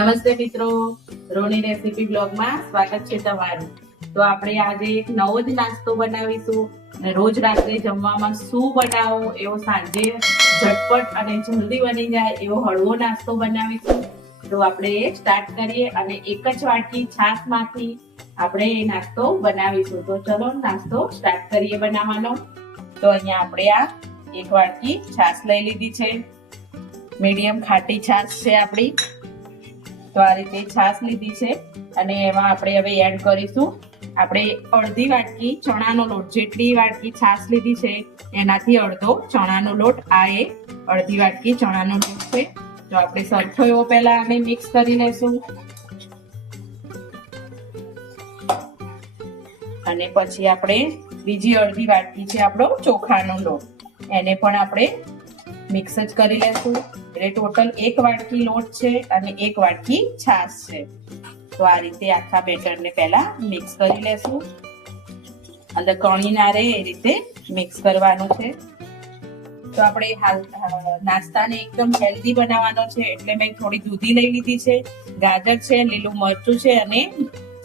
નમસ્તે મિત્રો, રોની રેસીપી બ્લોગમાં સ્વાગત છે તમારું। તો આપણે આજે એક નવો જ નાસ્તો બનાવીશું અને રોજ રાત્રે જમવામાં શું બનાવવું એવો સાંજે ઝટપટ અને જલ્દી બની જાય એવો હળવો નાસ્તો બનાવીશું। તો આપણે સ્ટાર્ટ કરીએ અને એક જ વાટકી છાશમાંથી આપણે એ નાસ્તો બનાવીશું। તો ચલો નાસ્તો સ્ટાર્ટ કરીએ બનાવવાનો। તો અહીંયા આપણે આ એક વાટકી છાશ લઈ લીધી છે, મીડિયમ ખાટી છાશ છે આપણી। તો આ રીતે છાશ લીધી છે અને એમાં આપણે હવે એડ કરીશું આપણે અડધી વાટકી ચણાનો લોટ। જેટલી વાટકી છાશ લીધી છે એનાથી અડધો ચણાનો લોટ, આ એ અડધી વાટકી ચણાનો લોટ છે। તો આપણે સરખો એવો પહેલા આને મિક્સ કરી લેશું અને પછી આપણે બીજી અડધી વાટકી છે આપણો ચોખાનો લોટ, એને પણ આપણે મિક્સ જ કરી લેશું। એટલે ટોટલ એક વાટકી લોટ છે અને એક વાટકી છાશ છે। તો આ રીતે આખા બેટરને પહેલા મિક્સ કરી લેશું, અંદર કણી ના રહે એ રીતે મિક્સ કરવાનું છે। તો આપણે નાસ્તાને એકદમ હેલ્ધી બનાવવાનો છે એટલે મેં થોડી દૂધી લઈ લીધી છે, ગાજર છે, લીલું મરચું છે અને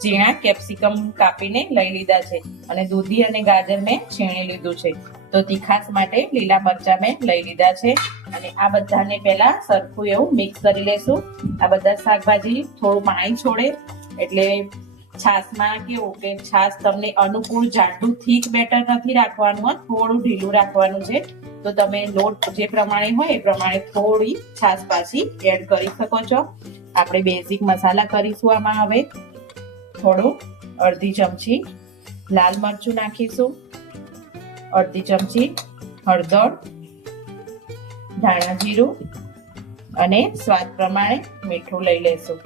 ઝીણા કેપ્સિકમ કાપીને લઈ લીધા છે અને દૂધી અને ગાજર મેં છીણી લીધું છે। તો તીખાસ માટે લીલા મરચા મેં લઈ લીધા છે અને આ બધાને પહેલા સરખું એવું મિક્સ કરી લેશું। આ બધા શાકભાજી થોડું પાણી છોડે એટલે છાશમાં કેવું કે છાશ તમને અનુકૂળ જાડું થીક બેટર નથી રાખવાનું, થોડું ઢીલું રાખવાનું છે। તો તમે લોટ જે પ્રમાણે હોય એ પ્રમાણે થોડી છાશ પાછી એડ કરી શકો છો। આપણે બેઝિક મસાલા કરીશું આમાં। હવે થોડું અડધી ચમચી લાલ મરચું નાખીશું, અડધી ચમચી હળદર, ધાણા જીરું અને સ્વાદ પ્રમાણે મીઠું લઈ લેશું।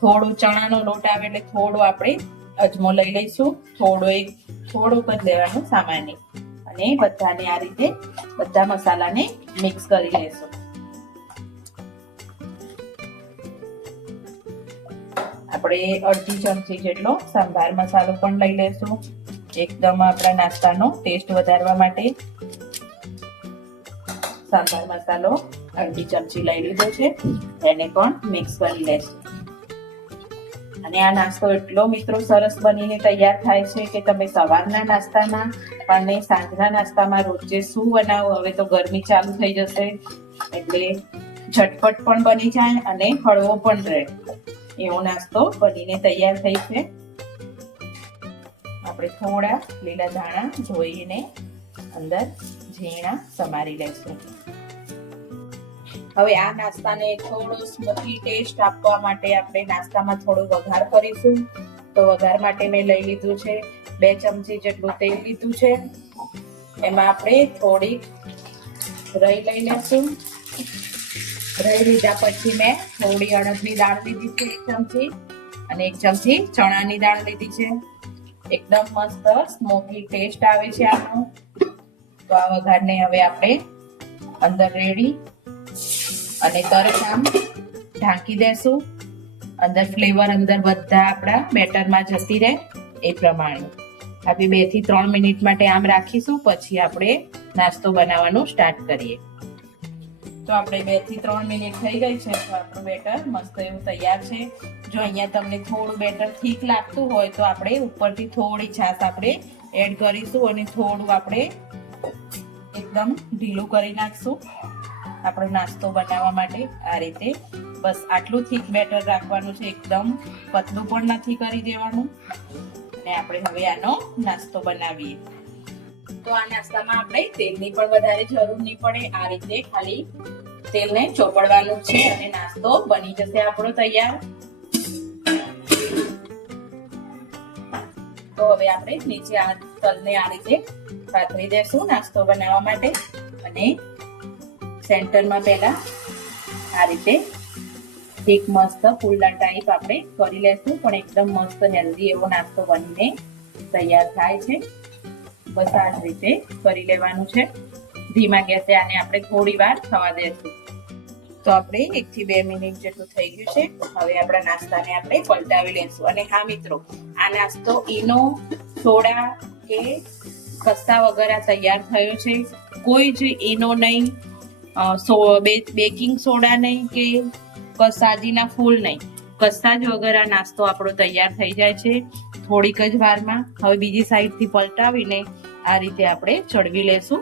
થોડું ચણાનો લોટ આવે એટલે થોડો આપણે અજમો લઈ લઈશું, થોડુંક જ લેવાનું સામાન્ય, અને બધાને આ રીતે બધા મસાલાને મિક્સ કરી લેશું। આપણે અડધી ચમચી જેટલો સંભાર મસાલો પણ લઈ લેશું, એકદમ આપણા નાસ્તાનો ટેસ્ટ વધારવા માટે। સંભાર મસાલો અડધી ચમચી લઈ લીધો છે, એને પણ મિક્સ કરી લેશું। અને આ નાસ્તો એટલો મિત્રો સરસ બનીને તૈયાર થાય છે કે તમે સવારના નાસ્તામાં અને સાંજના નાસ્તામાં રોજે શું બનાવો, હવે તો ગરમી ચાલુ થઈ જશે એટલે ઝટપટ પણ બની જાય અને હળવો પણ રહે એવો નાસ્તો બનીને તૈયાર થઈ છે। આપણે થોડા લીલા ધાણા ધોઈને અંદર ઝીણા સમારી લઈશું। હવે આ નાસ્તાને થોડો સ્મોકી ટેસ્ટ આપવા માટે આપણે નાસ્તામાં થોડો વઘાર કરીશું। તો વઘાર માટે મેં લઈ લીધું છે 2 ચમચી જેટલું તેલ લીધું છે, એમાં આપણે થોડી રાઈ લઈ લેશું। રાઈ લીધા પછી મેં થોડી અડદની દાળ લીધી છે 1 ચમચી અને 1 ચમચી ચણાની દાળ લીધી છે। એકદમ મસ્ત સ્મોકી ટેસ્ટ આવે છે આનો। તો આ વઘારને હવે આપણે અંદર રેડી અને તરત આમ ઢાંકી દેશું, અંદર ફ્લેવર અંદર બધા આપણા બેટરમાં જતી રહે એ પ્રમાણે આપણે 2 થી 3 મિનિટ માટે આમ રાખીશું, પછી આપણે નાસ્તો બનાવવાનું સ્ટાર્ટ કરીએ। તો આપણે 2 થી 3 મિનિટ થઈ ગઈ છે, તો આપણું બેટર મસ્ત એવું તૈયાર છે। જો અહીંયા તમને થોડું બેટર ઠીક લાગતું હોય તો આપણે ઉપરથી થોડી છાશ આપણે એડ કરીશું અને થોડું આપણે એકદમ ઢીલું કરી નાખશું આપણો નાસ્તો બનાવવા માટે। આ રીતે બસ આટલું થીક બેટર રાખવાનું છે, એકદમ પતલું પણ નથી કરી દેવાનું। અને આપણે હવે આનો નાસ્તો બનાવીએ। તો આ નાસ્તામાં આપણે તેલની પણ વધારે જરૂર નહીં પડે, આ રીતે ખાલી તેલને ચોપડવાનું છે અને નાસ્તો બની જશે આપણો તૈયાર। તો હવે આપણે નીચે આ તલને આ રીતે પાથરી દેશું નાસ્તો બનાવવા માટે અને સેન્ટરમાં પહેલા આ રીતે એક મસ્ત પુલ્લા ટાઈપ આપણે કરી લેશું, પણ એકદમ મસ્ત હેલ્ધી એવો નાસ્તો બનીને તૈયાર થાય છે। બસ આ જ રીતે કરી લેવાનું છે। ધીમા ગેસે આને આપણે થોડી વાર થવા દેશું। તો આપણે 1 થી 2 મિનિટ જેટલું થઈ ગયું છે, હવે આપણા નાસ્તાને આપણે પલટાવી લેશું। અને હા મિત્રો, આ નાસ્તો ઈનો, સોડા કે કસ્તા વગર તૈયાર થયો છે, કોઈ જ ઈનો નહીં બેકિંગ સોડા નહીં કે કસાજીના ફૂલ નહીં, કશા જ વગર આ નાસ્તો આપણો તૈયાર થઈ જાય છે થોડીક જ વારમાં. હવે બીજી સાઈડથી પલટાવીને આ રીતે આપણે ચડવી લેશું.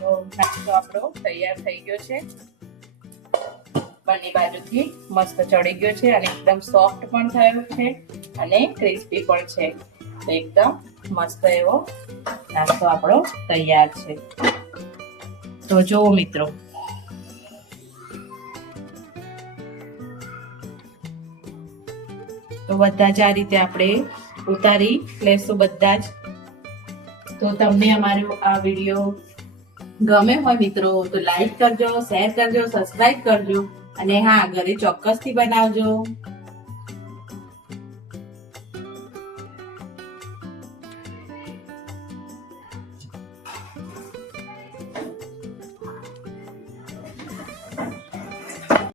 તો નાસ્તો આપણો તૈયાર થઈ ગયો છે. બંને બાજુથી મસ્ત ચડી ગયો છે અને એકદમ સોફ્ટ પણ થયો છે અને ક્રિસ્પી પણ છે. તો એકદમ મસ્ત એવો નાસ્તો આપણો તૈયાર છે. તો જુઓ મિત્રો, તો બધા જ આ રીતે આપણે ઉતારી લેશું બધા જ. તો તમને અમારો આ વિડીયો ગમે હોય મિત્રો તો લાઈક કરજો, શેર કરજો, સબસ્ક્રાઇબ કરજો અને હા, ઘરે ચોક્કસથી બનાવજો.